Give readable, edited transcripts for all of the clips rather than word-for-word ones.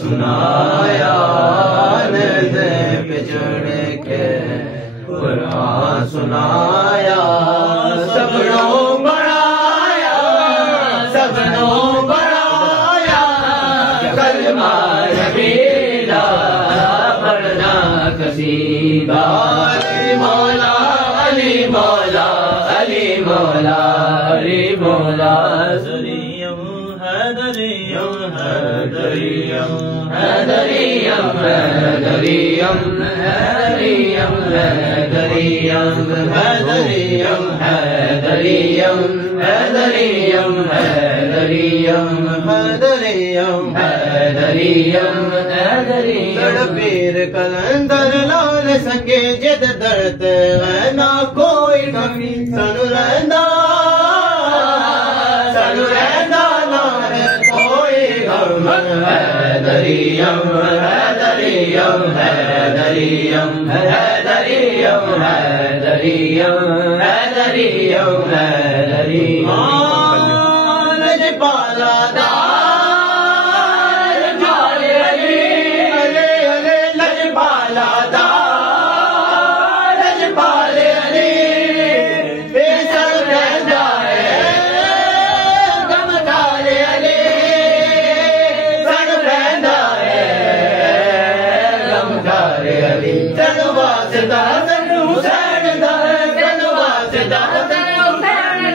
سنایا بچڑ کے قرآن سنایا سبنوں بڑھایا سبنوں بڑھایا کلمہ نبیلا پڑھنا قصیدہ علی مولا علی مولا علی مولا علی مولا سریم حیدریم حیدریم حیدریم حیدریم حیدریم حیدریم حیدریم حیدریم حیدریم حیدریم حیدریم حیدریم حیدریم پیر کلندر لال سکے جد درد نہ کوئی کمی سن رہندا نہ کوئی غم حیدریم حیدریم حیدریم حیدریم حیدریم حیدریم حیدریم لجپالا دار جال علی علی علی لجپالا دار لجپال علی بے سر رہندا ہے غمگار علی سر رہندا ہے غمگار علی تن واسطہ تن حسین دا تن واسطہ تن حسین دا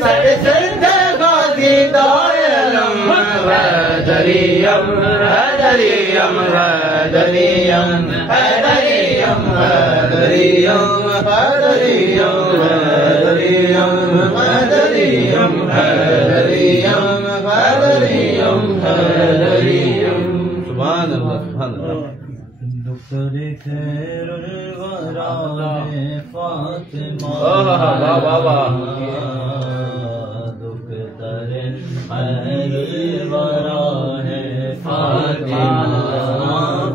سڑ سرد غازی دائرم حیدریم حیدریم حیدریم حیدریم حیدریم حیدریم حیدریم حیدریم حیدریم حیدریم سبحان اللہ سبحان اللہ دکتر خیر الورا ہے فاطمہ دکتر خیر الورا ہے فاطمہ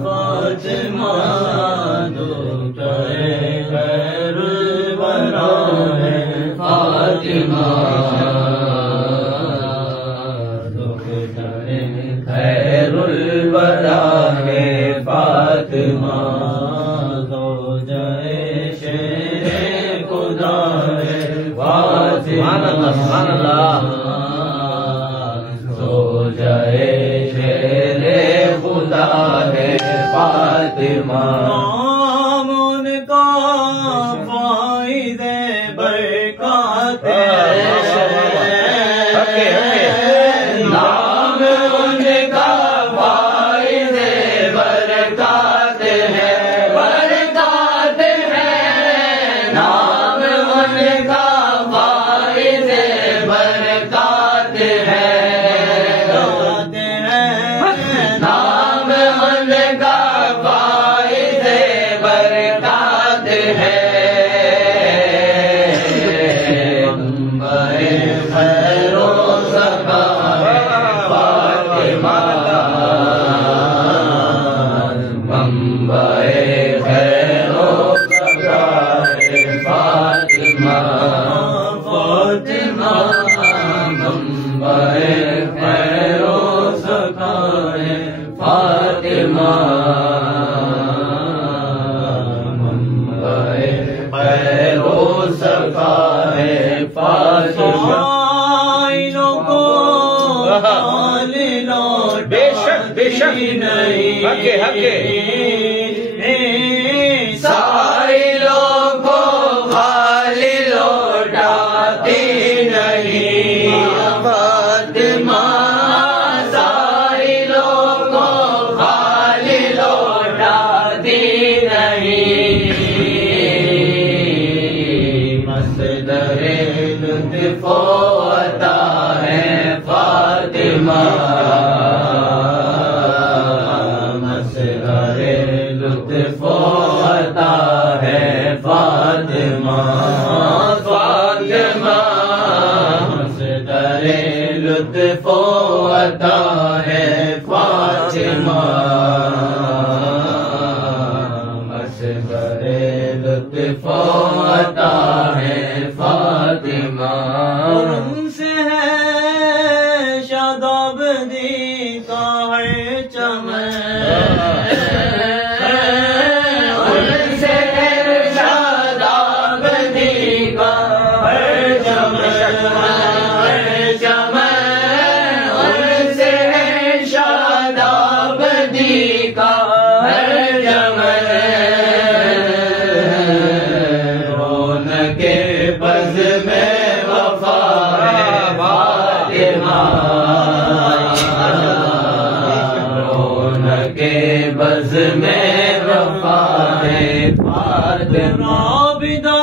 فاطمہ دکتر خیر الورا ہے فاطمہ دکتر خیر الورا ہے فاطمہ زوجہ شیر خدا ہے فاطمہ سبحان اللہ زوجہ شیر خدا ہے فاطمہ نام ان کا فائدے برکات نام ان کا فائدے برکات ہے برکات ہے نام ان کا فائدے برکات ہے نام ان کا فائدے برکات ہے خیر و سخا فاطمہ بمبئے خیر و سخا فاطمہ فاطمہ بمبئے خیر و سخا فاطمہ بمبئے خیر و سخا فاطمہ بے شک بے شک حق حق سائلوں کو خالی لوٹاتی نہیں فاطمہ سائلوں کو خالی لوٹاتی نہیں مصدر لطف و عطا ہے فاطمہ مصدر لطف و عطا ہے فاطمہ فاطمہ مصدر لطف و عطا ہے فاطمہ مصدر لطف و عطا ہے فاطمہ ان سے ہے فاطمہ رونق بز میں وفا ہے فاطمہ عابدہ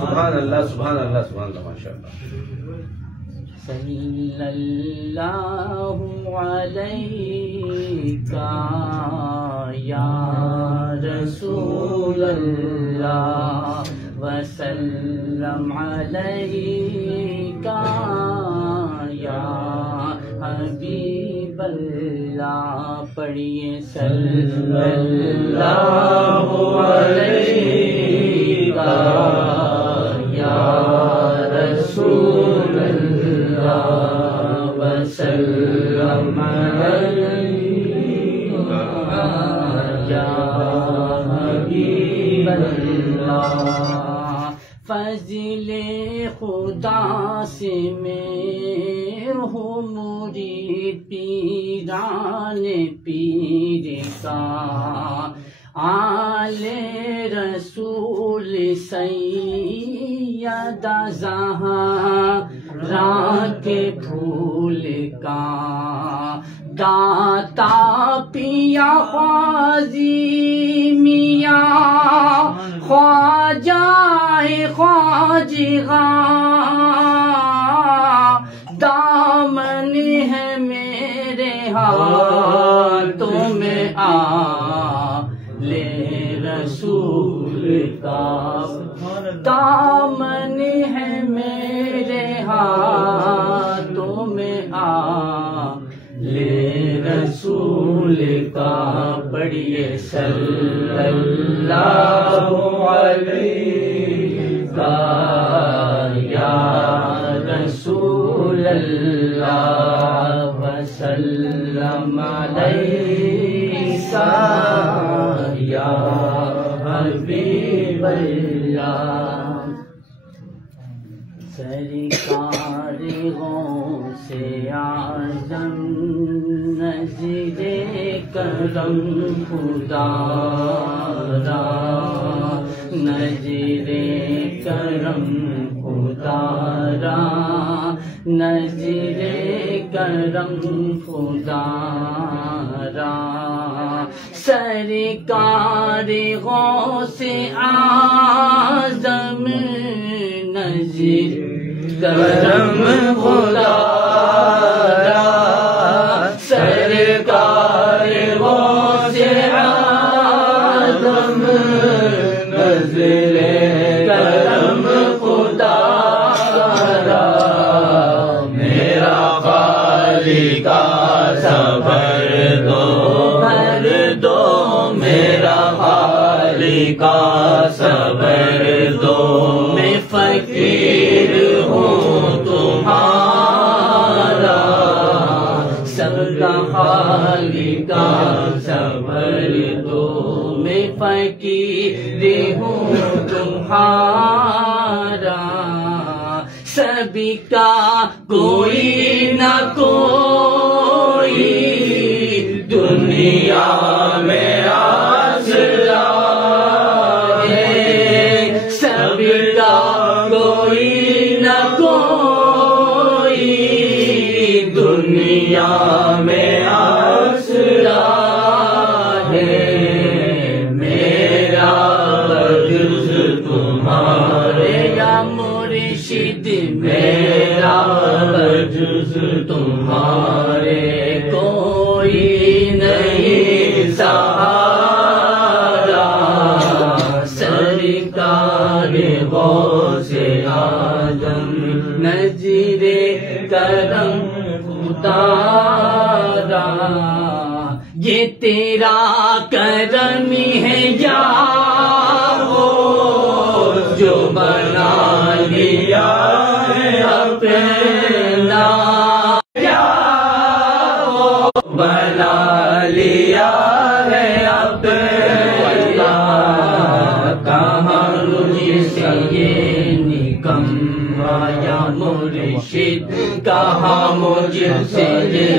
سبحان اللہ سبحان اللہ سبحان اللہ ماشاء اللہ صلی اللہ علیہ یا رسول اللہ وسلم علیہ یا حبیب اللہ پڑھیے صلی اللہ علیہ یا رسول اللہ وسلم علیہ یا حبیب اللہ فضل خدا سے میں ہوں مرید پیران پیر کا آل رسول سیدہ زہرا کے پھول کا داتا پیا خواجی میاں خواجہ خواجہ دامن ہے میرے ہاتھوں میں رسول کا دامن ہے میرے ہاتھوں میں رسول کا پڑھیے صلی اللہ علیہ یا رسول اللہ وسلم علیہ یا حبیب اللہ سرکار غوث اعظم نظر کرم خدا را نظر کرم خدا را نظر کرم خدا را سرکار غوث اعظم نظر کرم خدا را سرکار غوث اعظم نظر کرم خدا را میرا خالی کا سفر دو بھر دو میرا خالی کا صبر دو میں فقیر ہوں تمہارا سب کا خالی کا صبر دو میں فقیر ہوں تمہارا سبھی کا کوئی نہ کوئی دنیا میں آسرا ہے سبھی کا کوئی نہ کوئی دنیا میں آسرا ہے میرا جز تمہارے یا مرشد میرا جز تمہارے کوئی نہیں سہارا سرکار غوث اعظم نظر کرم خدا یہ تیرا کرم ہے یا وہ جو بنا لیا ہے اپنا یا وہ بنا لیا ہے اپنا کہاں مجھ سے یہ نکما یا مرشد کہاں مجھ سے یہ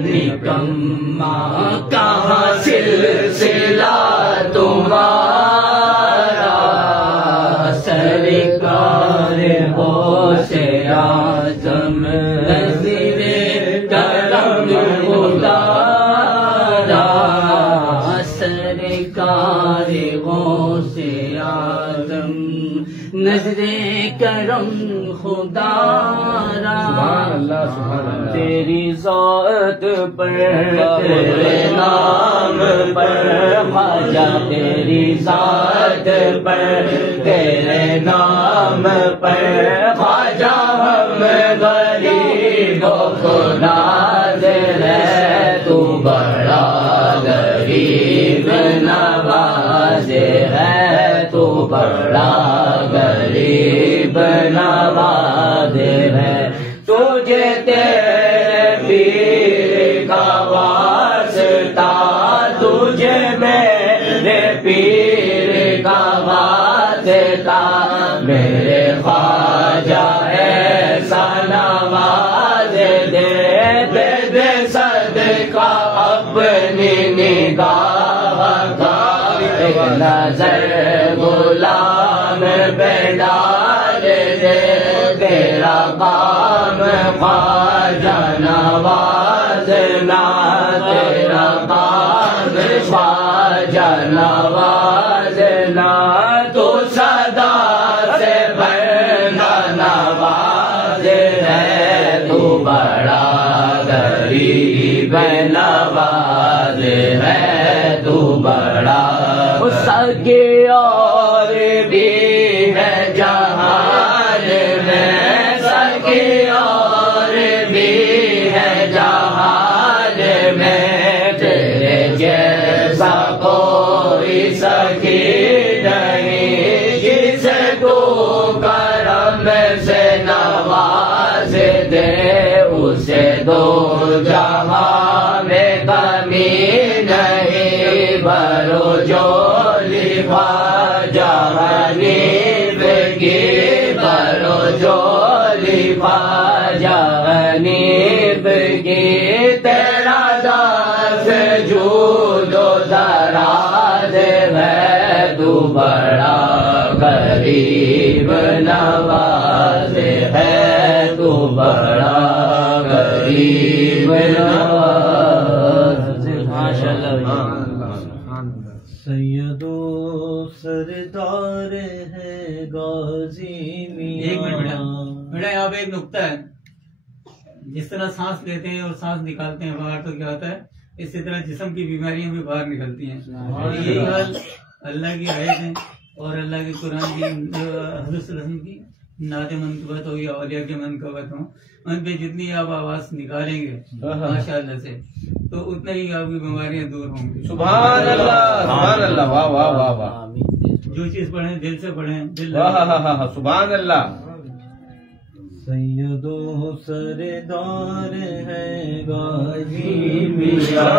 نکما کہاں سلسلہ تمہارا سرکار غوث اعظم نظر کرم خدا را سرکار غوث اعظم نظر کرم خدا را سبحان اللہ سبحان اللہ تیری ذات پر تیرے نام پر خواجہ تیری ذات پر تیرے نام پر خواجہ ہم غریبوں کو نازر ہے تو بڑا غریب نواز ہے تو بڑا غریب نواز ہے تجھے تیرے پیر کا واسطہ تجھے میرے پیر کا واسطہ میرے خواجہ ایسا نواز دے دے دے صدقہ اپنی نگاہ کا ایک نظر غلام پہ ڈال دے تیرا کام خواجہ نوازنا تیرا کام خواجہ نوازنا تو صدا سے بڑا نواز ہے تو بڑا غریب نواز ہے تو بڑا سگے اور بھی ہے جہان میں سگے اور بھی ہے جہان میں تیرے جیسا کوئی سخی نہیں جس کو کرم سے نواز دے اسے دو جہاں میں کمی نہیں برو جو خواجہ حنیف کی برو جو خواجہ حنیف کی تیرا داس جود و دراز ہے تو بڑا غریب نواز ہے تو بڑا غریب نواز ماشاءاللہ سیدو سردار ہے غازی میاں ایک منٹ بیٹا یہاں پہ ایک نقطہ ہے. جس طرح سانس لیتے ہیں اور سانس نکالتے ہیں باہر تو کیا ہوتا ہے اسی طرح جسم کی بیماریاں بھی باہر نکلتی ہیں. یہ حال اللہ کی آیت ہے اور اللہ کے قرآن کی حضرت صلی اللہ علیہ وسلم کی نعت منقبت ہو یا اولیاء کی منقبت ہوں، ان پہ جتنی آپ آواز نکالیں گے ماشاء اللہ سے تو اتنا ہی آپ کی بیماریاں دور ہوں گی. سبحان اللہ، واہ واہ واہ واہ، جو چیز پڑھیں دل سے پڑھیں، دل سبحان اللہ. سید و سردار ہے غازی میاں،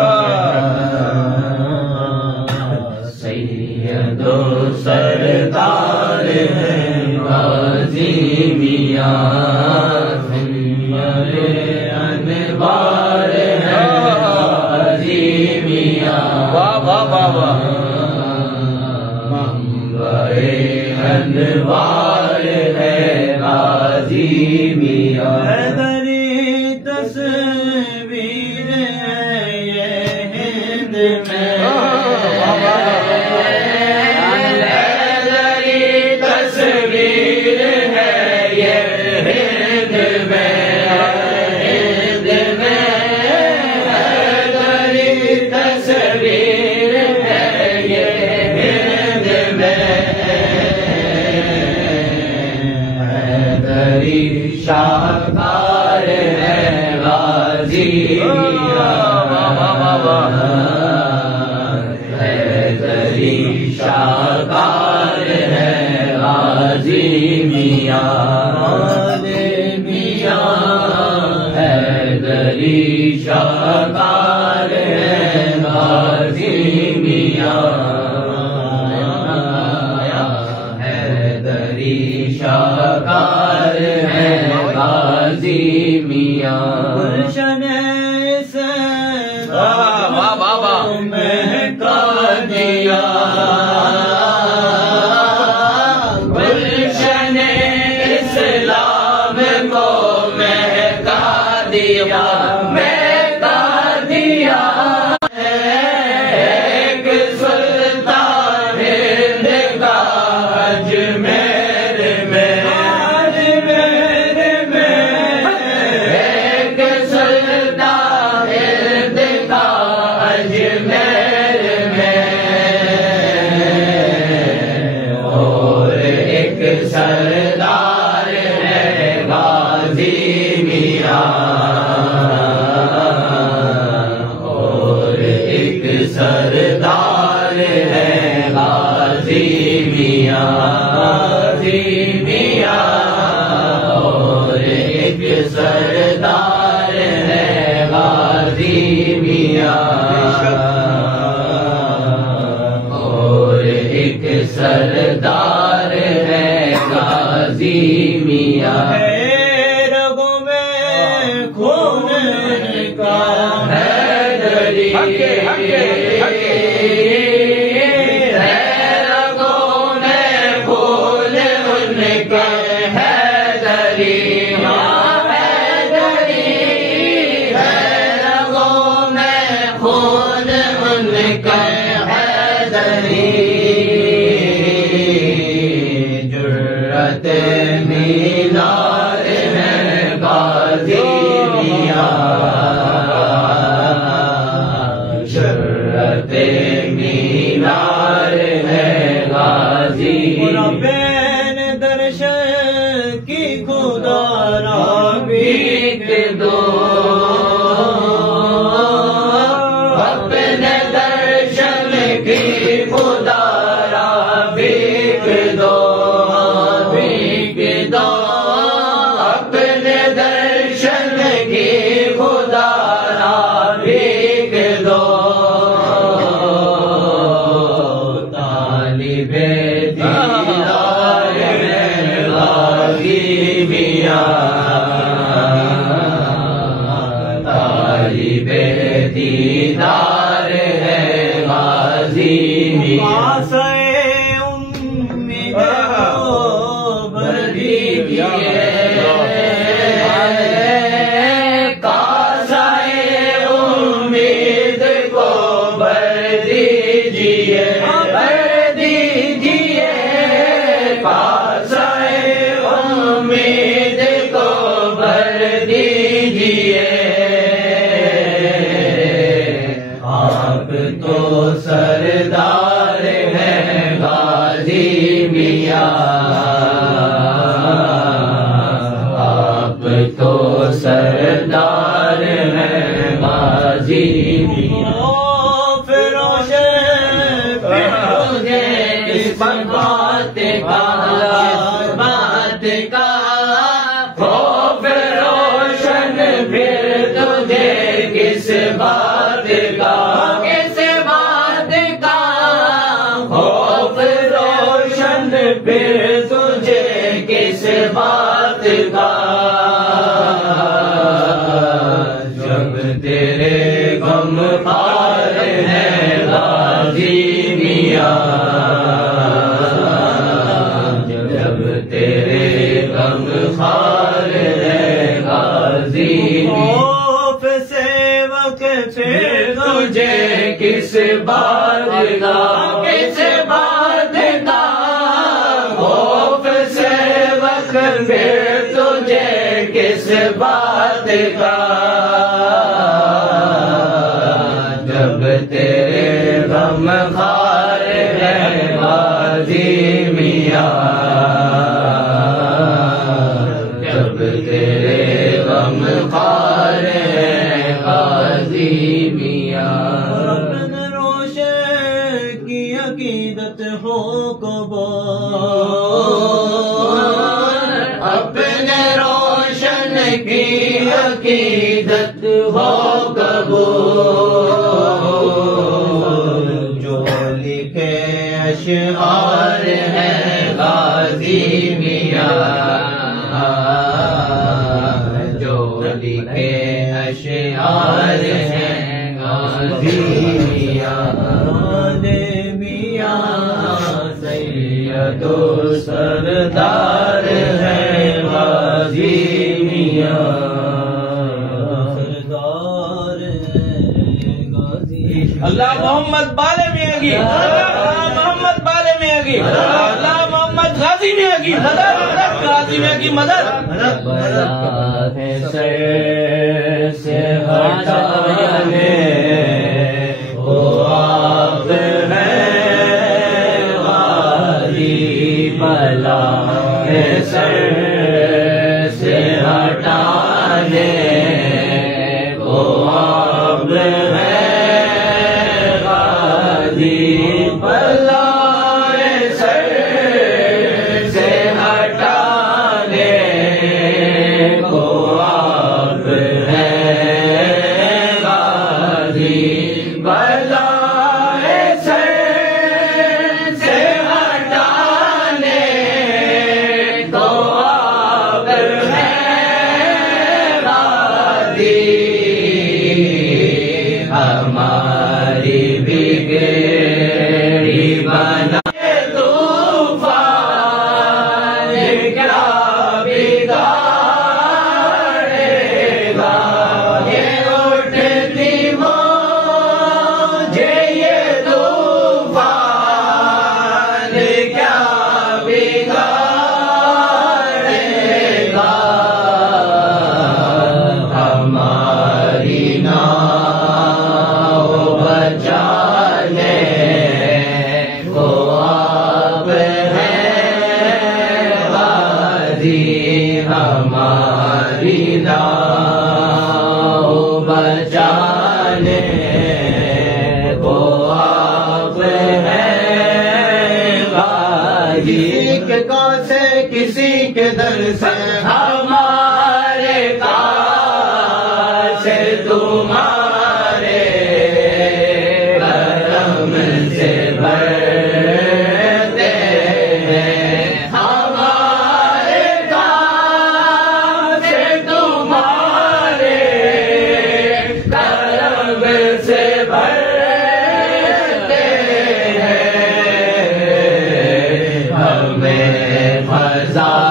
سید و سردار ہے غازی میاں، انوار ہے غازی میاں، واہ واہ واہ واہ، انوار ہے غازی میاں. حیدری تصویر ہے یہ ہند میں، حیدری تصویر ہے یہ ہند میں، ہند میں حیدری تصویر ہے یہ ہند میں. شاہکار ہے غازی حیدری، شاہکار ہے غازی میاں، میاں حیدری شاہکار ہے غازی میاں، حیدری شاہکار ہے غازی میاں. گلشن اسلام مہکا دیا، گلشن اسلام کو مہکا دیا، مہکا دیا. ایک سلطان ہند کا اجمیر میں، سردار ہے غازی میاں، اور ایک سردار ہے غازی میاں، غازی میاں، اور ایک سردار ہے غازی میاں، اور ایک سردار ہے غازی میاں. رگوں میں خون کا حیدری، رگوں میں خون ان کا حیدری، حیدری رگوں میں خون ان کا حیدری. مینار ہے غازی میاں، شرط مینار ہے غازی. بین درشن کی خدا را بھیک دو، اپنے درشن کی خدا را بھیک دو، اپنے درشن کی خدا را بھیک دو. طالب دیدار ہے غازی میاں، طالب دیدار ہے غازی میاں. امید کو بھر دیجیے، آپ تو سردار ہیں غازی آپ تو سردار ہیں غازی میاں بات کا خوف روشن پھر تجھے کس بات کا خوف روشن پھر تجھے کس بات کا جب تیرے غم خار ہیں غازی میاں خار ہے غازی خوف سے وقت تجھے کس بات کا خوف سے وقت تجھے کس بات کا جب تیرے غم خار ہے غازی میاں تیرے غم خار ہے غازی میاں اپنے روشن کی عقیدت ہو قبول اپنے روشن کی عقیدت ہو قبول جو لکھے اشعار ہے غازی میاں لکھے اشعار ہیں غازی میاں سید و سردار ہیں غازی میاں سردار غازی اللہ محمد بالے میاں کی اللہ محمد بالے میاں کی اللہ محمد غازی میاں کی مدد غازی میاں کی مدد سے ہٹانے وہ آپ ہیں غازی بلا سے ہٹانے وہ آپ ہیں غازی بلا سے ہٹانے کو آپ ہیں غازی بلا سے ہٹانے کو آپ ہیں غازی ہماری بگڑی بنا ہماری ناؤ بچانے کو آپ ہیں غازی سے کسی کے در سے ہمارے کاش تمہارے کرم سے بھرتے ہیں ہمارے کاش تمہارے کرم سے بھرتے ہیں ہمیں خزانے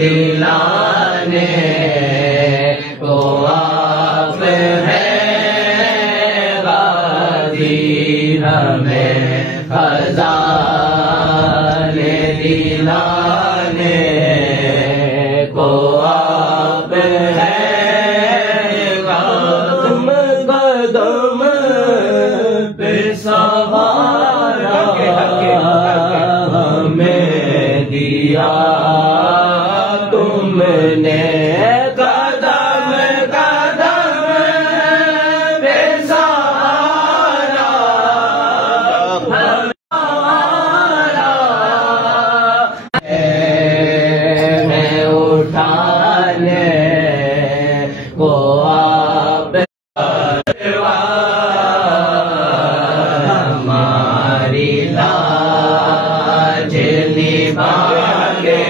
دلانے کو آپ ہیں غازی ہمیں خزانے دلانے کو آپ ہیں قدم قدم پہ سوارا ہمیں دیا تم نے قدم قدم پہ سہارا ہمارا ہے اٹھانے کو آپ ہماری لاج نبھانے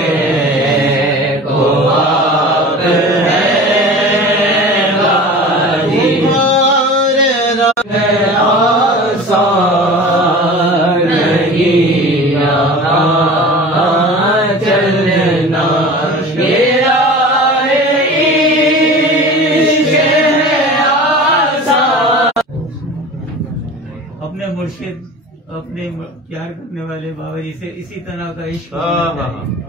کو آپ ہیں غازی آسان نہیں یہاں چلنا یہ راہ عشق ہے آسان اپنے مرشد اپنے پیار کرنے والے بابا جی سے اسی طرح کا عشق ہونا چاہیے۔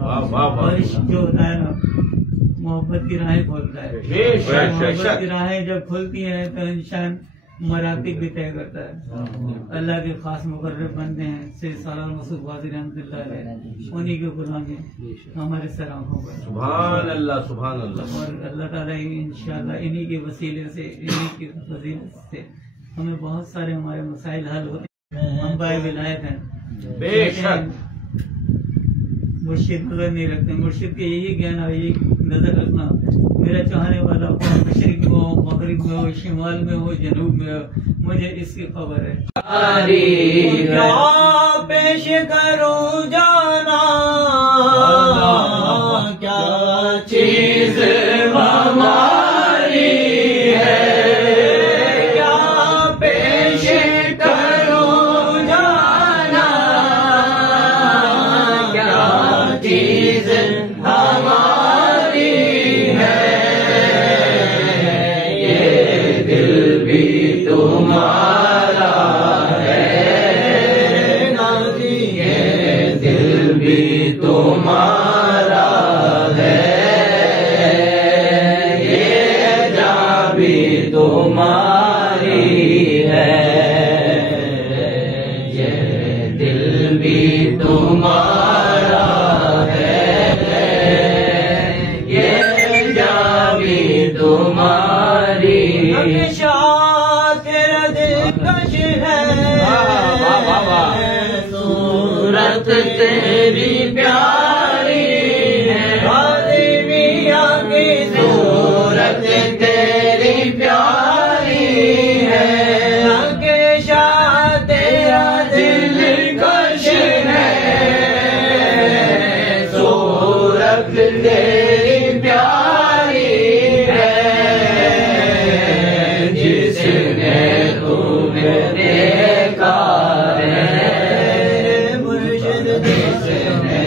اور عشق جو ہوتا ہے نا محبت کی راہیں کھولتا ہے، محبت کی راہیں جب کھلتی ہیں تو انسان مراتب بھی طے کرتا ہے۔ اللہ کے خاص مقرب بندے ہیں سید سالار مسعود غازی رحمۃ اللہ علیہ، انہی کے غلام ہیں ہمارے سر آنکھوں پر۔ سبحان اللہ سبحان اللہ۔ اور اللہ تعالیٰ انشاءاللہ انہی کے وسیلے سے انہی کی فضیلت سے ہمیں بہت سارے ہمارے مسائل حل ہوتے ہیں۔ ہم بائے ولایت ہیں، بے شک مرشد نظر نہیں رکھتے، مرشد کے یہی کہنا یہی نظر رکھنا میرا چاہنے والا مشرق میں ہو مغرب میں ہو شمال میں ہو جنوب میں ہو مجھے اس کی خبر ہے۔ کیا پیش کروں جانا کیا چیز ہماری ہے کیا پیش کروں جانا کیا چیز ہماری ہے یہ دل بھی تمہارا ہے غازی یہ دل بھی تمہارا ہے یہ جان بھی تمہاری ہے یہ دل بھی تمہارا ہے یہ جان بھی تمہاری تیرا دلکش ہے صورت تیری پیاری ہے غازی میاں کی صورت تیری پیاری ہے کہ شاہ تیرا دلکش ہے صورت تیری پیاری ہے جس نے تمہیں دیکھا ہے مرشد جس نے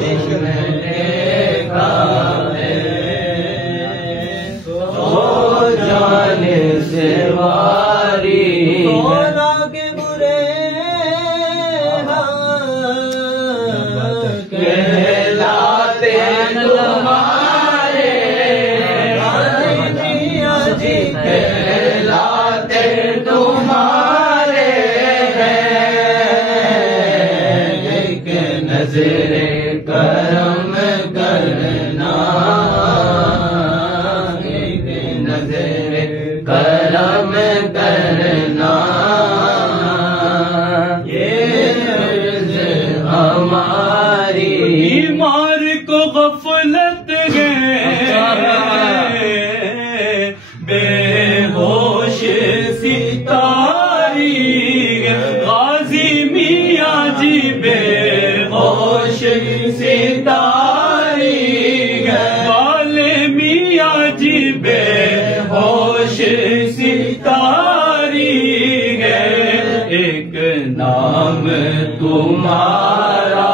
تمہیں دیکھا ہے تو جان سے واری خدا کے برے کہلاتے تمہارے جی کہلاتے تمہارے ہیں ایک نظر کرم کرنا ایک نظر کرم کرنا یہ عرض ہماری بیمار کو غفلت گئے بے ہوش ستاری غازی میاں جی بے ہوش ستاری والے میاں جی بے ہوش ستاری ایک نام تمہارا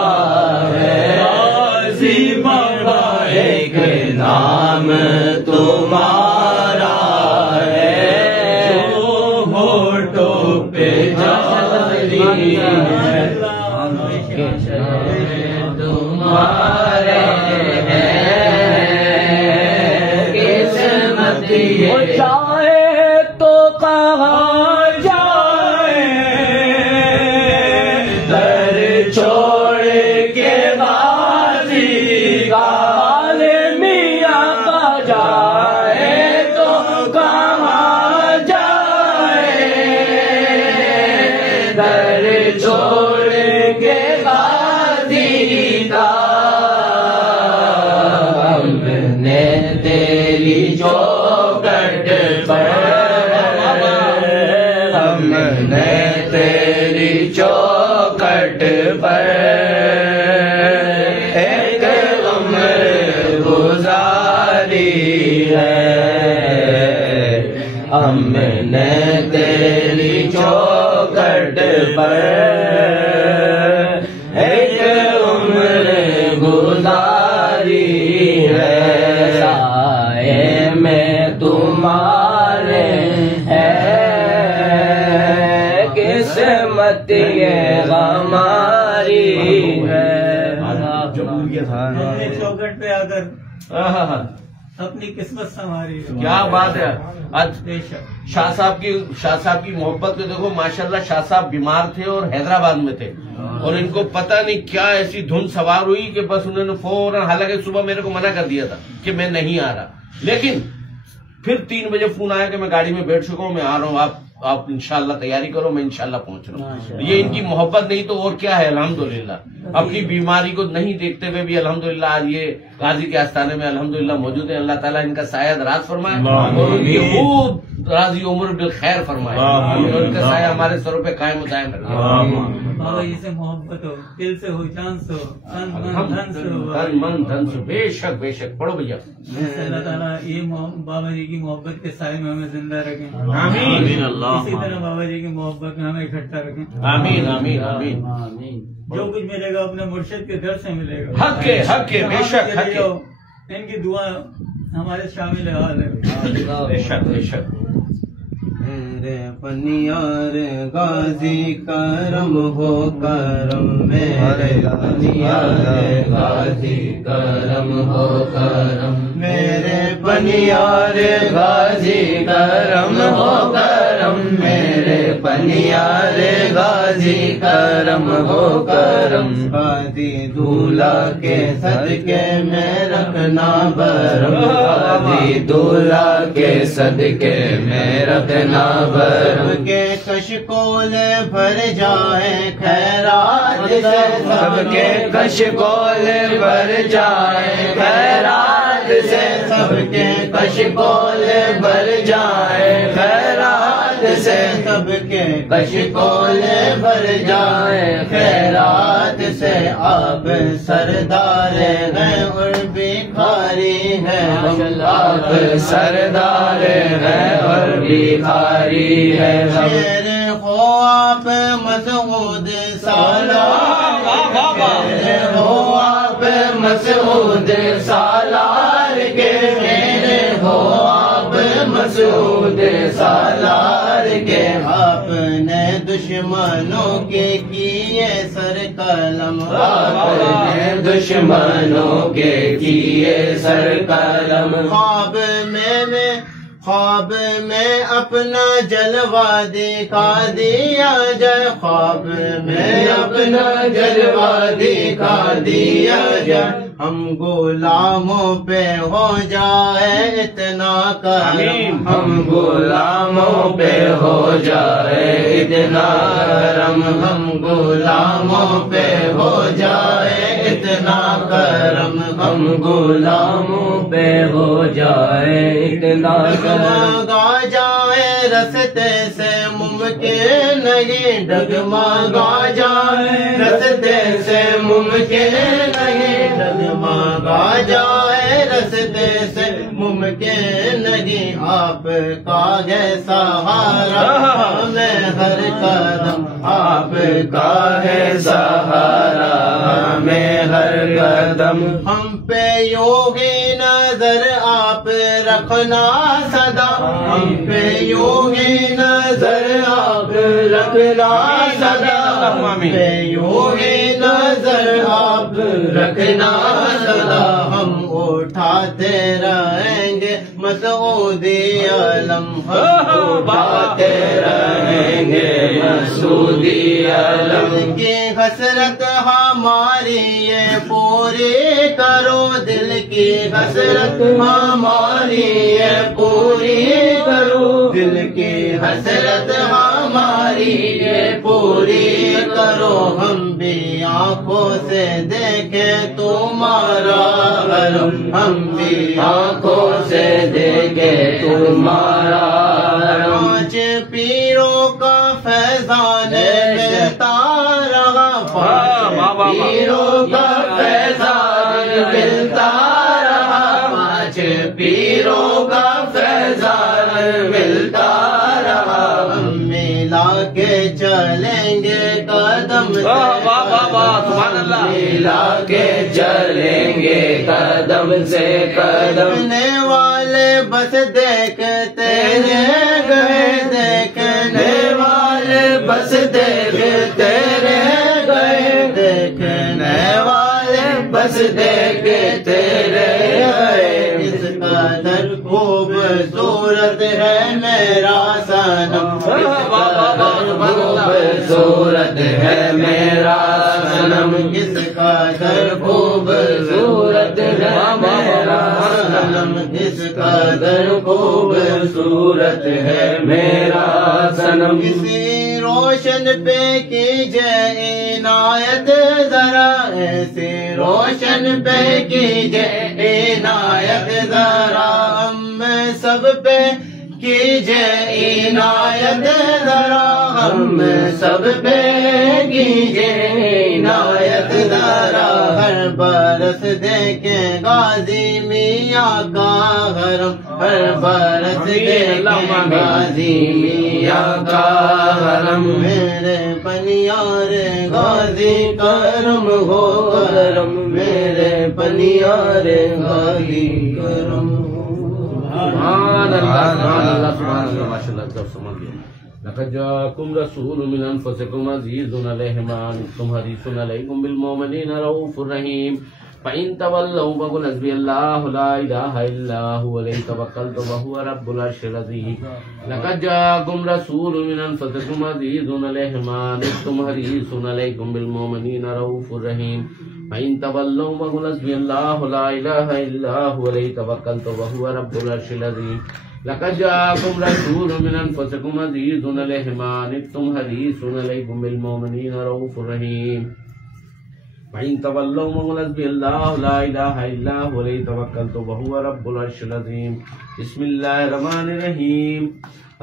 ہے غازی بابا ایک نام تمہارا ہے جو ہوٹوں پہ جاری ہے تمہارے قسمت یہ چاہے تو کہاں جائے در چھوڑ کے بعد ہم نے تیری چوکھٹ پر ایک عمر گزاری ہے، سائے میں تمہارے ہے قسمت یہ ہماری ہے۔ ہم نے چوکھٹ پہ آ کر اپنی قسمت سنواری ہے۔ کیا بات ہے۔ آج بے شک شاہ صاحب کی محبت کو دیکھو، ماشاءاللہ شاہ صاحب بیمار تھے اور حیدرآباد میں تھے، اور ان کو پتہ نہیں کیا ایسی دھن سوار ہوئی کہ بس انہوں نے فوراً، حالانکہ صبح میرے کو منع کر دیا تھا کہ میں نہیں آ رہا، لیکن پھر 3 بجے فون آیا کہ میں گاڑی میں بیٹھ چکا ہوں، میں آ رہا ہوں، آپ انشاءاللہ تیاری کرو، میں انشاءاللہ پہنچ رہا ہوں۔ یہ ان کی محبت نہیں تو اور کیا ہے۔ الحمدللہ اپنی بیماری کو نہیں دیکھتے ہوئے بھی الحمدللہ آج یہ قاضی کے آستانے میں الحمدللہ موجود ہیں۔ اللہ تعالیٰ ان کا سایہ دراز فرمائے اور ان کی خوب راضی عمر بالخیر فرمائے، اور ان کا سایہ ہمارے سروں پہ قائم و دائم رکھے۔ بابا جی سے محبت ہو، دل سے ہو، جان سے ہو، تن من دھن سے ہو۔ تن من دھن سے، بے شک بے شک، پڑھو بھیا۔ اللہ تعالیٰ یہ بابا جی کی محبت کے سائے میں ہمیں زندہ رکھیں، آمین اسی طرح بابا جی کی محبت میں ہمیں اکٹھا رکھیں۔ آمین آمین آمین۔ جو کچھ ملے گا اپنے مرشد کے در سے ملے گا۔ حق کے بے شک، حق کے ان کی دعا ہمارے شامل حال ہے۔ بے شک بے شک۔ میرے پنیار غازی کرم ہو کرم، میرے پنیار غازی کرم ہو کرم، میرے پنیار غازی کرم ہو کرم، میرے پنیار غازی کرم ہو کرم، غازی دولہ کے صدقے میں رکھنا برم، غازی دولہ کے صدقے میں رکھنا برم، کے کشکول بھر جائے خیرات سے، سب کے کشکول بھر جائے خیرات سے، سب کے کشکول بھر جائے خیرات سے، سب کے کشکول بھر جائے خیرات سے، آپ سردار ہیں اور بھکاری ہیں، آپ سردار ہیں اور بھکاری ہے، شیر ہو آپ مسعود سالار، شیر ہو آپ مسعود سالار کے، میرے ہو آپ مسعود سالار کے، آپ نے دشمنوں کے کیے سر قلم، آپ نے دشمنوں کے کیے سر قلم، خواب میں اپنا جلوہ دکھا دیا جائے، خواب میں اپنا جلوہ دکھا دیا جائے، ہم غلاموں پہ ہو جائے اتنا کرم، ہم غلاموں پہ ہو جائے اتنا کرم، ہم غلاموں پہ ہو جائے اتنا کرم، ہم غلاموں پہ ہو جائے اتنا کرم، ڈگمگا جائے رستے سے ممکن نہیں، ڈگمگا جائے رستے سے ممکن نہیں، ڈگمگا جائے رستے سے ممکن نہیں، آپ کا ہے سہارا ہمیں ہر قدم، آپ کا ہے سہارا ہمیں ہر قدم، ہم پہ یوگی نظر آپ رکھنا سدا، ہم پہ یوگی نظر آپ رکھنا سدا، ہم پہ یوگی نظر آپ رکھنا سدا، ہم اٹھاتے رہیں گے مسعودی علم، ہم اٹھاتے رہیں گے مسعودی علم، کی حسرت ہماری یہ پوری کرو، دل کی حسرت ہماری یہ پوری کرو، دل کی حسرت ہماری یہ پوری کرو، ہم بھی آنکھوں سے دیکھیں تمہارا علم، ہم بھی آنکھوں سے دیکھیں تمہارا علم، پانچ پیروں کا فیضان ملتا رہا، پانچ پیروں کا فیضان ملتا رہا، پانچ پیروں کا فیضان ملتا واہ واہ واہ واہ سبحان اللہ. ملا کے چلیں گے قدم سے قدم. دیکھنے والے بس دیکھتے رہ گئے، دیکھنے والے بس دیکھتے رہ گئے، دیکھنے والے بس دیکھتے رہ گئے. اس قدر خوبصورت ہے میرا صنم، خوبصورت ہے میرا صنم. اس قدر خوبصورت ہے میرا صنم، اس قدر خوبصورت ہے میرا صنم. کسی روشن پہ کیجئے عنایت ذرا، ایسی روشن پہ کیجئے عنایت ذرا. ہم سب پہ کیجئے عنایت ذرا، ہم سب پہ کیجئے عنایت ذرا. ہر برس دیکھیں غازی میاں کا حرم، ہر برس دیکھیں غازی میاں کا حرم. میرے پنیار غازی کرم ہو کرم، میرے پنیار غازی کرم ہو. سبحان اللہ سبحان اللہ سبحان اللہ. ماشاء اللہ سب سمجھ گئے. لقد جاءكم رسول من انفسكم عزيز عليه ما عنتم حريص عليكم بالمؤمنين رؤوف رحيم. فإن تولوا فقل حسبي الله لا إله إلا هو عليه توكلت وهو رب العرش العظيم. لقد جاءكم رسول من أنفسكم عزيز عليه ما عنتم حريص عليكم بالمؤمنين رؤوف رحيم. فإن تولوا فقل حسبي الله لا إله إلا هو عليه توكلت وهو رب العرش العظيم. لقد جاءكم رسول من أنفسكم عزيز عليه ما عنتم حريص عليكم بالمؤمنين رؤوف رحيم. فإن تولوا فقل حسبي الله لا إله إلا هو عليه توكلت وهو رب العرش العظيم. بسم الله الرحمن الرحيم.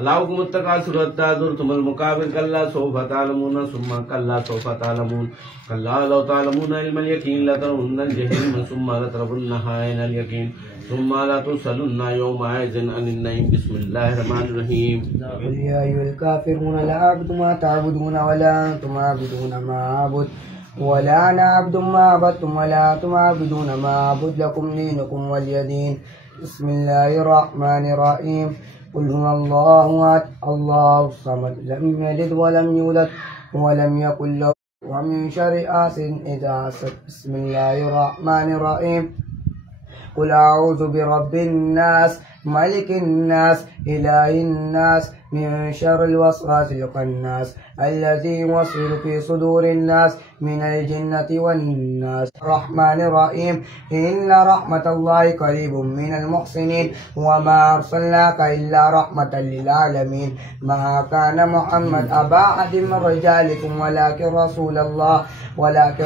ألهاكم التكاثر حتى زرتم المقابر كلا سوف تعلمون ثم كلا سوف تعلمون كلا لو تعلمون علم اليقين لترون الجحيم ثم لترونها عين اليقين ثم لتسألن يومئذ عن النعيم. بسم الله الرحمن الرحيم. قل يا أيها الكافرون لا أعبد ما تعبدون ولا أنتم عابدون ما أعبد ولا أنا عبد ما عبدتم ولا أنتم عابدون ما أعبد لكم دينكم ولي دين. بسم الله الرحمن الرحيم. قل هو الله أحد الله الصمد لم يلد ولم يولد ولم يكن له ومن شر حاسد إذا حسد. بسم الله الرحمن الرحيم. قل أعوذ برب الناس ملك الناس إله الناس من شر الوسواس الخناس الذي يوسوس في صدور الناس من الجنة والناس. الرحمن الرحيم. إن رحمة الله قريب من المحسنين وما أرسلناك إلا رحمة للعالمين. ما كان محمد أبا أحد من رجالكم ولكن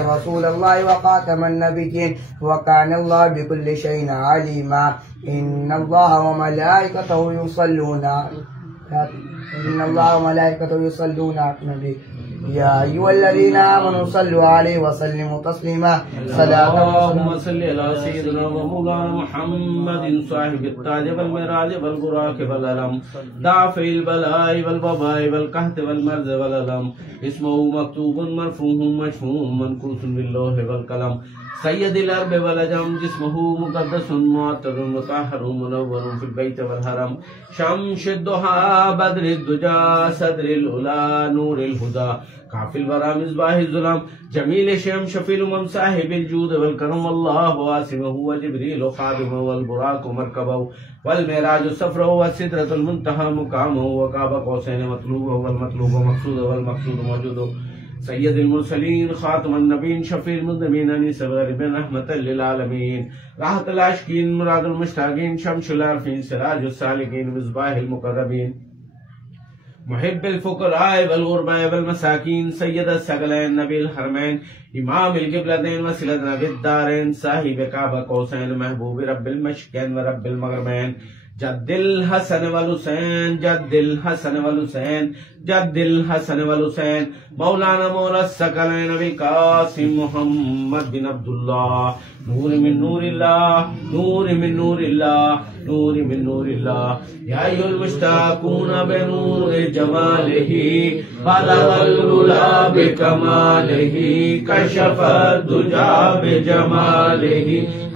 رسول الله وخاتم النبيين وكان الله بكل شيء عليما. إن الله وملائكته يصلون على النبي يا أيها الذين آمنوا صلوا عليه وسلموا تسليما. اللهم صل على سيدنا ومولانا محمد صاحب التاج والمعراج والبراق والعلم دافع البلاء والوباء والقحط والمرض والألم. اسمه مكتوب مرفوع مشفوع منقوص باللوح والقلم. سید الارب والعجم جسمه مقدس معطر مطهر منور في البيت والحرم. شمس الضحى بدر الدجى صدر الأولى نور الهدى كافي الورى مصباح الظلام جميل شم شفي الأمم صاحب الجود والكرم. الله واسمه وجبريل خادمه والبراق مركبه والمعراج سفره والسدرة المنتهى مقامه وقاب قوسين مطلوبه والمطلوب مقصوده والمقصود موجوده. سید المرسلین خاتم النبین شفیع المذنبین انیس الغریب رحمت للعالمین راحت العاشقین مراد المشتاقین شمس العارفین سراج السالکین مصباح المقربین محب الفقراء والغرباء والمساکین سید الثقلین نبی الحرمین امام القبلتین وسیلۃ نبی الدارین صاحب کعبہ قوسین محبوب رب المشرقین و رب المغربین جد الحسن والحسین جد الحسن والحسین جد الحسن والحسین مولانا مولا الثقلین ابی القاسم محمد بن عبداللہ نور من نور اللہ نور من نور اللہ نور من نور اللہ یا ایھا المشتاقون بنور جمالہ بلغ العلا بکمالہ کشف الدجا بجمالہ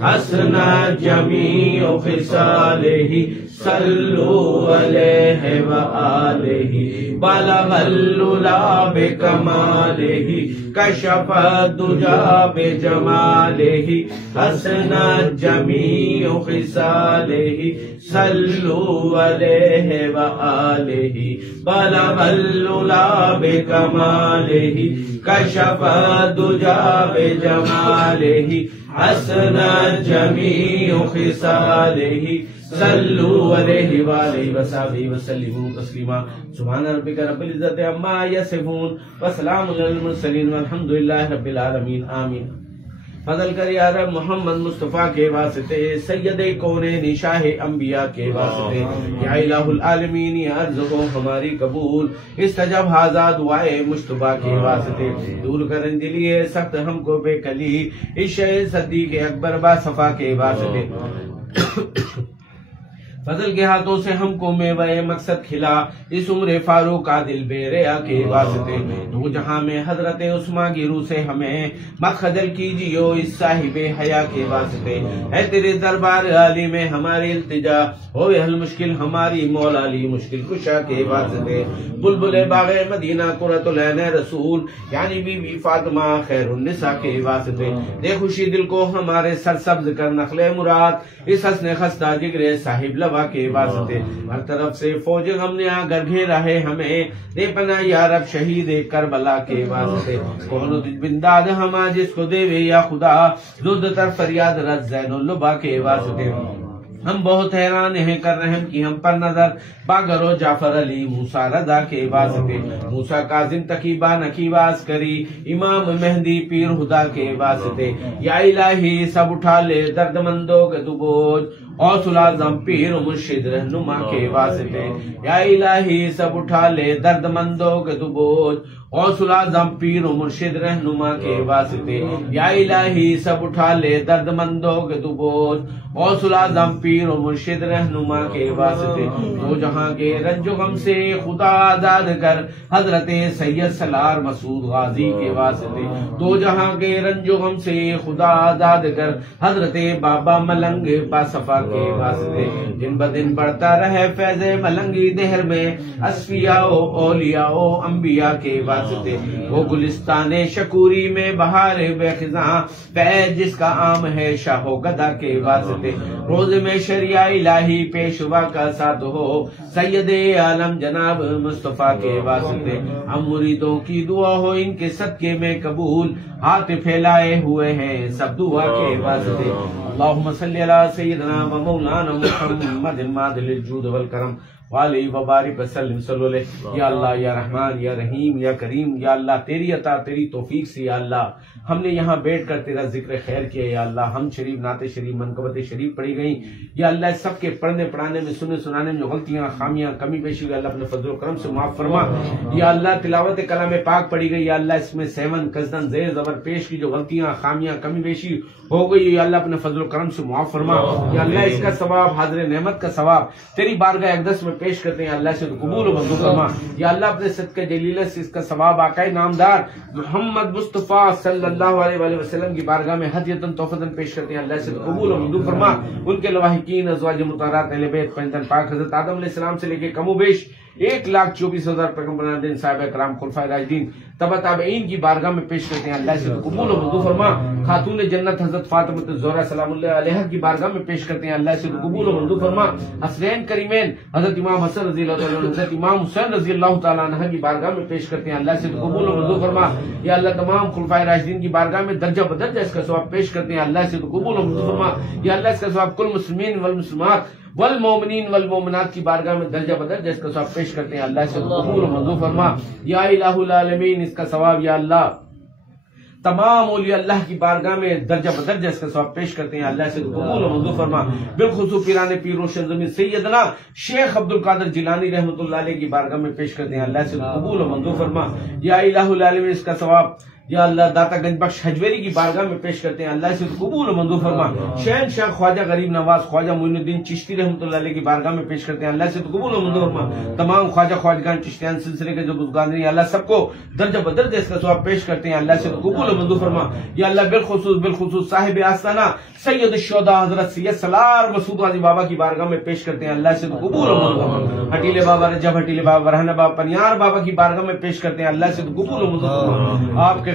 حسن جمیع خصالہ صلوا علیہ وآلہ بلغ العلا بکمالہ کشف الدجا بجمالہ حسن جمیع خصالہ صلوا علیہ وآلہ بلغ العلا بکمالہ کشف الدجا بجمالہ حسن جمیع خصالہ صلوا علیہ وآلہ وصحبہ وسلموا تسلیما سبحان ربک رب العزت عما یصفون وسلام علی المرسلین والحمد للہ رب العالمین آمین۔ فضل کر یا رب محمد مصطفیٰ کے واسطے، سید کونین شاہ انبیاء کے واسطے، یا الہ العالمین یا عرض ہو ہماری قبول، استجب ھذا دعائے مجتبی کے واسطے، دور کرن دلیے سخت ہم کو بے کلی، عشق صدیق اکبر با صفا کے واسطے، فضل کے ہاتھوں سے ہم کو میوہ مقصد کھلا، اس عمر فاروق عادل بے ریا کے واسطے، دو جہاں میں حضرت عثمان کی روح سے ہمیں مت خجل کیجیو اس صاحب حیا کے واسطے، اے تیرے دربار عالی میں ہماری التجا، ہوئے حل مشکل ہماری مولا علی مشکل کشا کے واسطے، بلبل باغ مدینہ قرۃ العین رسول یعنی بی بی فاطمہ خیر النساء کے واسطے، دے خوشی دل کو ہمارے سرسبز کر نخل مراد، اس حسن خستہ جگر صاحب لبا کے واسطے، ہر طرف سے فوج غم نے آ کر گھیرا ہے ہمیں، دے پناہ یا رب شہید کربلا کے واسطے، کون بنداد ہما جس کو دے وے یا خدا، زد تر فریاد رد زین اللبا کے واسطے، ہم بہت حیران ہیں کر رحم کی ہم پر نظر، باگر و جعفر علی موسیٰ رضا کے واسطے، موسیٰ کاظم تقیبہ نقیباز کری، امام مہدی پیر خدا کے واسطے، یا الہی سب اٹھا لے درد مندوں کے تو بوجھ، غوث العظم پیر مرشد رہنما کے واسطے، یا الہی سب اٹھا لے درد مندوں کے تو بوجھ، غوث العظم پیر مرشد رہنما کے واسطے، یا الہی سب اٹھا لے درد مندوں کے تو بوجھ، غوث العظم پیر مرشد رہنما کے واسطے، دو جہاں کے رنج و غم سے خدا آزاد کر حضرت سید سالار مسعود غازی کے واسطے، دو جہاں کے رنج و غم سے خدا آزاد کر حضرت بابا ملنگ باصفا کے واسطے، دن بدن بڑھتا رہے فیض ملنگی دہر میں اصفیاء و اولیاء و انبیاء کے واسطے، وہ گلستان شکوری میں بہار بے خزاں فیض جس کا عام ہے شاہ و گدا کے واسطے، روز میں شریعہ الہی پیشوا کا ساتھ ہو سید عالم جناب مصطفیٰ کے واسطے، ہم مریدوں کی دعا ہو ان کے صدقے میں قبول، ہاتھ پھیلائے ہوئے ہیں سب دعا کے واسطے، اللہم صلی علی سیدنا و مولانا محمد مادل الجود والکرم وعلیہ وبارک وسلم صلی اللہ، یا اللہ یا رحمان یا رحیم یا کریم، یا اللہ تیری عطا تیری توفیق سے یا اللہ ہم نے یہاں بیٹھ کر تیرا ذکر خیر کیا، یا اللہ ہم شریف نعت شریف منقبت شریف پڑھی گئیں، یا اللہ سب کے پڑھنے پڑھانے میں سننے سنانے میں جو غلطیاں خامیاں کمی بیشی ہوئی اللہ اپنے فضل و کرم سے معاف فرما، یا اللہ تلاوت کلام پاک پڑھی گئی، یا اللہ اس میں سیون قصدن زیر زبر پیش کی جو غلطیاں خامیاں کمی بیشی ہو گئی، یا اللہ اپنے فضل و کرم سے معاف فرما، یا اللہ اس کا ثواب حاضر نعمت کا ثواب تیری بارگاہ اقدس میں پیش کرتے ہیں، اللہ سے قبول و منظور فرما، یا اللہ اپنے صدقہ جلیلہ سے اس کا ثواب آقائے نامدار محمد مصطفیٰ صلی اللہ علیہ وآلہ وسلم کی بارگاہ میں ہدیتاً تحفتاً پیش کرتے ہیں، اللہ سے قبول و منظور فرما، ان کے لواحقین ازواج مطہرات اہل بیت پنجتن پاک حضرت آدم علیہ السلام سے لے کے کم و بیش 1,24,000 پیغمبران دین صاحب کرام خلفائے راشدین تبع تابعین کی بارگاہ میں پیش کرتے ہیں، اللہ سے قبول و منظور فرما، خاتون جنت حضرت فاطمہ الزہرا سلام اللہ علیہ کی بارگاہ میں پیش کرتے ہیں، اللہ سے قبول و منظور فرما، حسنین کریمین حضرت امام حسن رضی اللہ تعالیٰ عنہ حضرت امام حسین رضی اللہ تعالیٰ عنہ کی بارگاہ میں پیش کرتے ہیں، اللہ سے قبول و منظور فرما، یا اللہ تمام خلفائے راشدین کی بارگاہ میں درجہ بدرجہ اس کا ثواب پیش کرتے ہیں، اللہ سے قبول و منظور فرما، یا اللہ اس کا ثواب کل مسلمین والمسلمات والمومنین والمومنات کی بارگاہ میں درجہ بدرجہ اس کا ثواب پیش کرتے ہیں، اللہ سے قبول و منظور فرما، یا الہ العالمین اس کا ثواب یا اللہ تمام اولیاء اللہ کی بارگاہ میں درجہ بدرجہ اس کا ثواب پیش کرتے ہیں، اللہ سے قبول و منظور فرما، بالخصوص پیران پیر روشن زمین سیدنا شیخ عبد القادر جیلانی رحمۃ اللہ علیہ کی بارگاہ میں پیش کرتے ہیں، اللہ سے قبول و منظور فرما، یا الہ العالمین اس کا ثواب یا اللہ داتا گنج بخش حجویری کی بارگاہ میں پیش کرتے ہیں اللہ سے قبول و منظور فرما. شہنشاہ خواجہ غریب نواز خواجہ معین الدین چشتی رحمۃ اللہ علیہ کی بارگاہ میں پیش کرتے ہیں اللہ سے قبول و منظور فرما. تمام خواجہ خواجگان چشتیان سلسلے کے جو بزرگان ہیں اللہ سب کو درجہ بدرجہ اس کا ثواب پیش کرتے ہیں اللہ سے قبول و منظور فرما. یا اللہ بالخصوص صاحب آستانہ سید الشہداء حضرت سید سالار مسعود غازی بابا کی بارگاہ میں پیش کرتے ہیں اللہ سے قبول و منظور فرما. ہٹیلے بابا رجب ہٹیلے بابا برہنہ بابا پنیار بابا کی بارگاہ میں پیش کرتے ہیں اللہ سے قبول و منظور فرما. آپ کے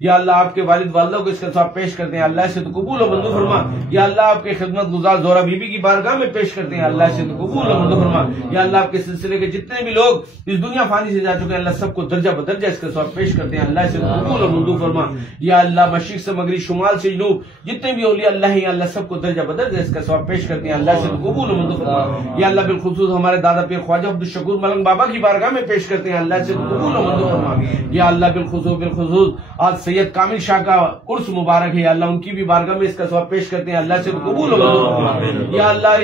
یا اللہ آپ کے والد والدہ کو اس کا ثواب پیش کرتے ہیں اللہ سے قبول و منظور فرما. یا اللہ آپ کے خدمت گزار زورا بی بی کی بارگاہ میں پیش کرتے ہیں اللہ سے قبول و منظور فرما. یا اللہ آپ کے سلسلے کے جتنے بھی لوگ اس دنیا فانی سے جا چکے ہیں اللہ سب کو درجہ بدرجہ اس کا ثواب پیش کرتے ہیں اللہ سے قبول و منظور فرما. یا اللہ مشرق سے مغرب شمال سے جنوب جتنے بھی اولیاء اللہ ہیں اللہ سب کو درجہ بدرجہ اس کا ثواب پیش کرتے ہیں اللہ سے قبول و منظور فرما. یا اللہ بالخصوص ہمارے دادا پیر خواجہ عبدالشکور ملنگ بابا کی بارگاہ میں پیش کرتے ہیں اللہ سے قبول و منظور فرما. یا اللہ بالخصوص آج سید کامل شاہ کا عرس مبارک ہے یا اللہ ان کی بھی بارگاہ میں اس کا ثواب پیش کرتے ہیں اللہ سے قبول و منظور فرما. یا اللہ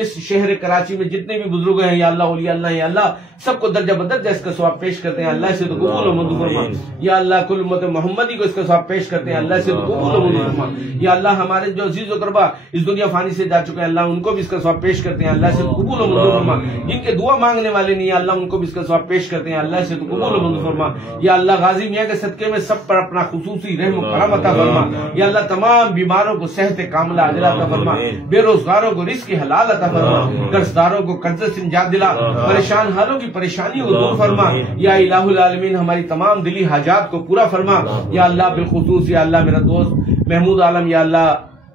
اس شہر کراچی میں جتنے بھی بزرگ ہیں یا اللہ اولیاء اللہ یا اللہ سب کو درجہ بدرجہ اس کا ثواب پیش کرتے ہیں اللہ سے قبول و منظور فرما. یا اللہ کل امت محمدی کو اس کا ثواب پیش کرتے ہیں اللہ سے قبول و منظور فرما. یا اللہ ہمارے جو عزیز و قربا اس دنیا فانی سے جا چکے ہیں اللہ ان کو بھی اس کا ثواب پیش کرتے ہیں اللہ سے قبول و منظور فرما. جن کے دعا مانگنے والے نہیں اللہ ان کو بھی اس کا ثواب پیش کرتے ہیں اللہ سے قبول و منظور فرما. یا اللہ غازی میاں کے صدقے میں سب پر اپنا خصوصی رحم و کرم عطا فرما. یا اللہ تمام بیماروں کو صحت کاملہ عاجلہ عطا فرما. بے روزگاروں کو رزق حلال عطا فرما. قرض داروں کو قرض سے نجات دلا. پریشان حالوں کی پریشانی کو دور فرما. یا الہ العالمین ہماری تمام دلی حاجات کو پورا فرما. یا اللہ بالخصوص یا اللہ میرا دوست محمود عالم یا اللہ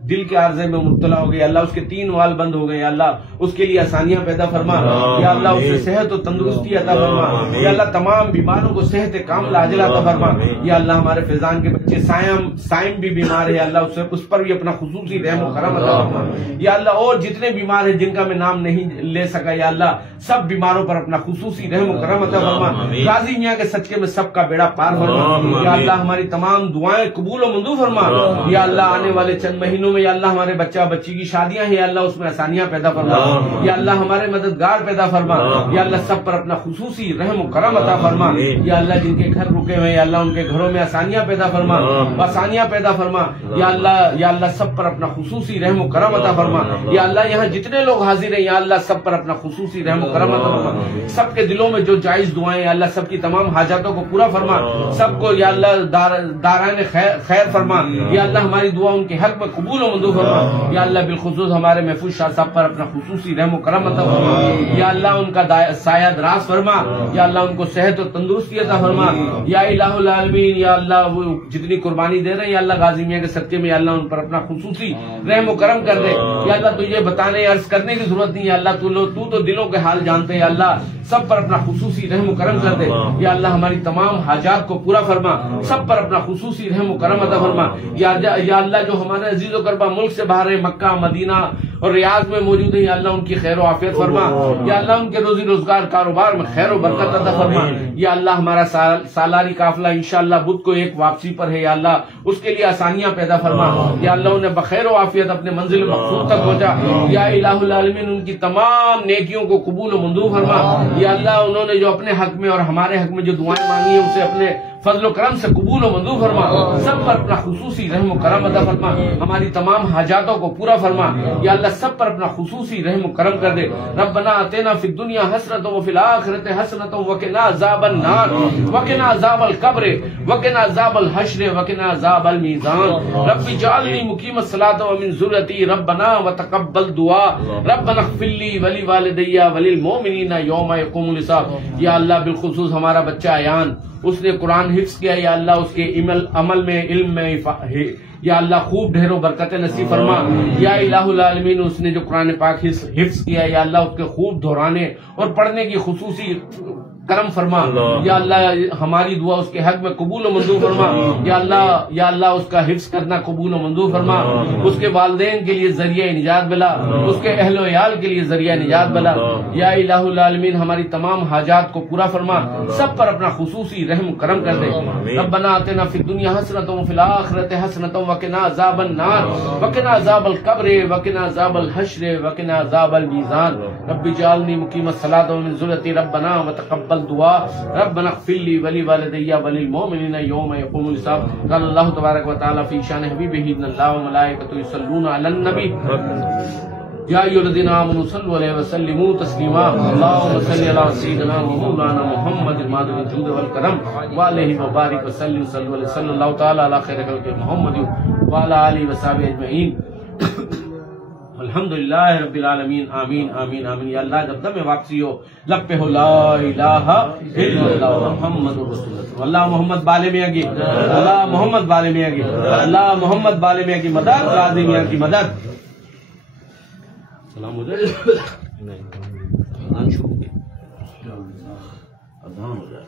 دل کے عارضے میں مبتلا ہو گئے اللہ اس کے 3 وال بند ہو گئے یا اللہ اس کے لیے آسانیاں پیدا فرما. یا اللہ اس سے صحت و تندرستی عطا فرما. یا اللہ تمام بیماروں کو صحت کاملہ عاجلہ عطا فرما. یا اللہ ہمارے فیضان کے بچے سائم بھی بیمار ہے اللہ اس پر بھی اپنا خصوصی رحم و کرم عطا فرما. یا اللہ اور جتنے بیمار ہیں جن کا میں نام نہیں لے سکا یا اللہ سب بیماروں پر اپنا خصوصی رحم و کرم عطا فرما. غازی میاں کے صدقے میں سب کا بیڑا پار فرما. یا اللہ ہماری تمام دعائیں قبول و منظور فرما. یا اللہ آنے والے چند مہینوں یا اللہ ہمارے بچہ بچی کی شادیاں ہیں یا اللہ اس میں آسانیاں پیدا فرما. یا اللہ ہمارے مددگار پیدا فرما. یا اللہ سب پر اپنا خصوصی رحم و کرم عطا فرما. یا اللہ جن کے گھر رکے ہوئے یا اللہ ان کے گھروں میں آسانیاں پیدا فرما آسانیاں پیدا فرما. یا اللہ سب پر اپنا خصوصی رحم و کرم عطا فرما. یا اللہ یہاں جتنے لوگ حاضر ہیں یا اللہ سب پر اپنا خصوصی رحم و کرم عطا فرما. سب کے دلوں میں جو جائز دعائیں یا اللہ سب کی تمام حاجاتوں کو پورا فرما. سب کو یا اللہ دارائن خیر فرما. یا اللہ ہماری دعا ان کے حق میں قبول و منظور فرما. یا اللہ بالخصوص ہمارے محفوظ شاہ صاحب پر اپنا خصوصی رحم و کرم عطا فرما. یا اللہ ان کا سایہ دراز فرما. یا اللہ ان کو صحت و تندرستی عطا فرما. یا الہ العالمین یا اللہ وہ جتنی قربانی دے رہے ہیں یا اللہ غازی میاں کے صدقے میں یا اللہ ان پر اپنا خصوصی رحم و کرم کر دے. یا اللہ تجھے بتانے عرض کرنے کی ضرورت نہیں. یا اللہ تو تو دلوں کے حال جانتے ہیں. یا اللہ سب پر اپنا خصوصی رحم و کرم کر دے. یا اللہ ہماری تمام حاجات کو پورا فرما. سب پر اپنا خصوصی رحم و کرم عطا فرما. یا اللہ جو ہمارے عزیز و قربا ملک سے باہر ہے مکہ مدینہ اور ریاض میں موجود ہیں یا اللہ ان کی خیر و عافیت فرما. یا اللہ ان کے روزی روزگار کاروبار میں خیر و برکت عطا فرما. یا اللہ ہمارا سالاری قافلہ انشاءاللہ بدھ کو ایک واپسی پر ہے یا اللہ اس کے لیے آسانیاں پیدا فرما. یا اللہ انہیں بخیر و عافیت اپنے منزل مقصود تک پہنچا. یا الہ العالمین ان کی تمام نیکیوں کو قبول و منظور فرما. یا اللہ انہوں نے جو اپنے حق میں اور ہمارے حق میں جو دعائیں مانگی ہیں اسے اپنے فضل و کرم سے قبول و منظور فرما. سب پر اپنا خصوصی رحم و کرم عطا فرما. ہماری تمام حاجاتوں کو پورا فرما. یا اللہ سب پر اپنا خصوصی رحم و کرم کر دے. ربنا آتنا فی الدنیا حسنۃ وفی الآخرۃ حسنۃ وقنا عذاب النار وقنا عذاب القبر وقنا عذاب الحشر وقنا عذاب المیزان. رب اجعلنی مقیم الصلاۃ ومن ذریتی ربنا وتقبل دعاء ربنا اغفر لی ولوالدی وللمؤمنین یوم یقوم الحساب. یا اللہ بالخصوص ہمارا بچہ ایان اس نے قرآن حفظ کیا یا اللہ اس کے عمل میں علم میں یا اللہ خوب ڈھیر و برکت نصیب فرما. یا الہ العالمین اس نے جو قرآن پاک حفظ کیا یا اللہ اس کے خوب دہرانے اور پڑھنے کی خصوصی کرم فرما. یا اللہ ہماری دعا اس کے حق میں قبول و منظور فرما. یا اللہ اس کا حفظ کرنا قبول و منظور فرما. اس کے والدین کے لیے ذریعہ نجات بلا. اس کے اہل و عیال کے لیے ذریعہ نجات بلا. یا الہ العالمین ہماری تمام حاجات کو پورا فرما. سب پر اپنا خصوصی رحم و کرم کر دے. ربنا آتنا فی الدنیا حسنۃ وفی الآخرۃ حسنۃ وقنا عذاب النار وقنا عذاب القبر وقنا عذاب الحشر وقنا عذاب المیزان. رب اجعلنی مقیم الصلاۃ ومن ذریتی ربنا وتقبل الدعاء ربنا اغفر لي ولوالدي وللمؤمنين يوم يقوم الحساب قال الله تبارك وتعالى في شان حبيبه ان الله وملائكته يصلون على النبي يا أيها الذين آمنوا صلوا عليه وسلموا تسليما اللهم صل على سيدنا ومولانا محمد المعدن الجود والكرم وعليه وبارك وسلم صلى الله تعالى على خير خلق محمد وعلى آله وصحبه أجمعين الحمدللہ رب العالمین آمین آمین آمین. یا اللہ جب دم واپسی ہو لب پہ ہو لا الہ الا اللہ محمد رسول اللہ. اللہ محمد بالے میاں کی اللہ محمد بالے میاں کی اللہ محمد بالے میاں کی مدد غازی میاں کی مدد. سلام ہو جائے اذان شروع ہو گیا اذان ہو جائے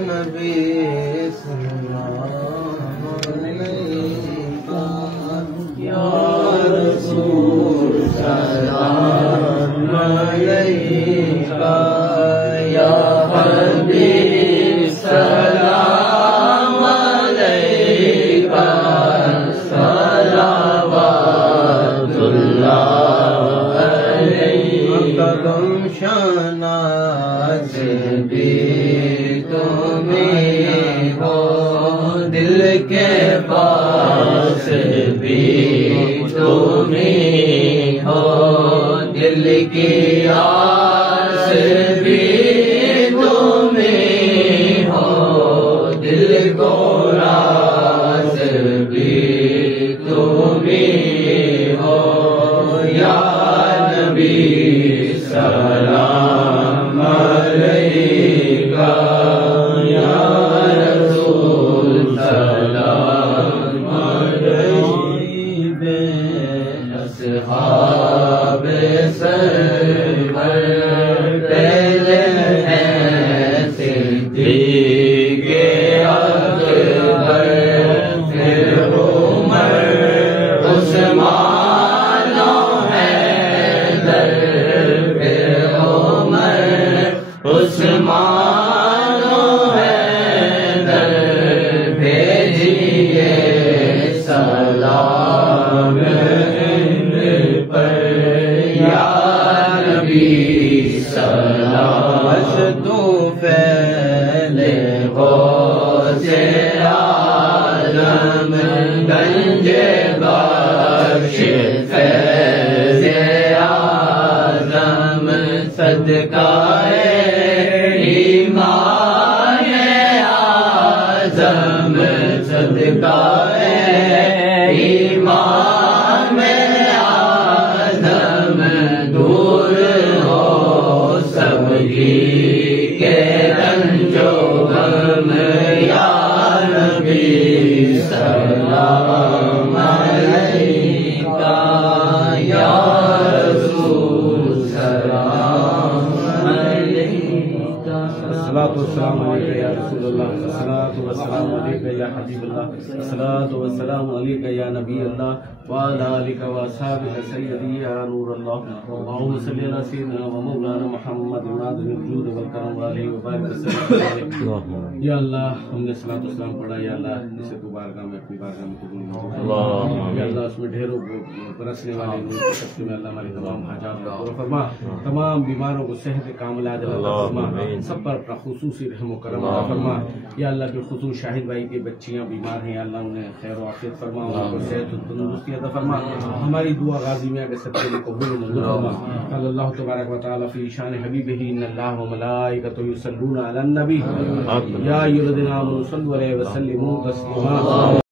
نبی صدقہ ایمان اعظم صدقہ ایمان اعظم دور ہو سب کی کے رنج و غم یا نبی سلام علیکہ یا رسول سلام علیکہ الصلاۃ والسلام علیکہ یا رسول اللہ، الصلاۃ والسلام علیکہ یا حبیب اللہ، الصلاۃ والسلام علیکہ یا نبی اللہ، وعلی آلک واصحابک سیدی یا نور اللہ، اللہم صلی علی سیدنا و مولانا محمد معدن الجود والکرم علیہ وبارک وسلم۔ یا اللہ ہم نے صلاۃ والسلام پڑھا، یا اللہ اسے تو بارگاہ میں اپنی بارگاہ میں قبول فرما، یا اللہ اس میں ڈھیروں برسنے والے نور کے صدقے میں اللہ ہماری تمام حاجات کو پورا فرما، تمام بیماروں کو صحت کاملہ عاجلہ عطا فرما، سب پر اپنا خصوصی رحم و کرم عطا فرما۔ یا اللہ بالخصوص شاہد بھائی کی بچیاں بیمار ہیں، یا اللہ انہیں خیر و عافیت فرما، ان کو صحت و تندرستی عطا فرما، ہماری دعا غازی میاں کے صدقے میں قبول و منظور فرما۔ قال اللہ تبارک و تعالی فی شان حبیبہ ان اللہ و ملائکتہ یصلون علی النبی یا ایھا الذین آمنوا صلوا علیہ وسلموا تسلیما۔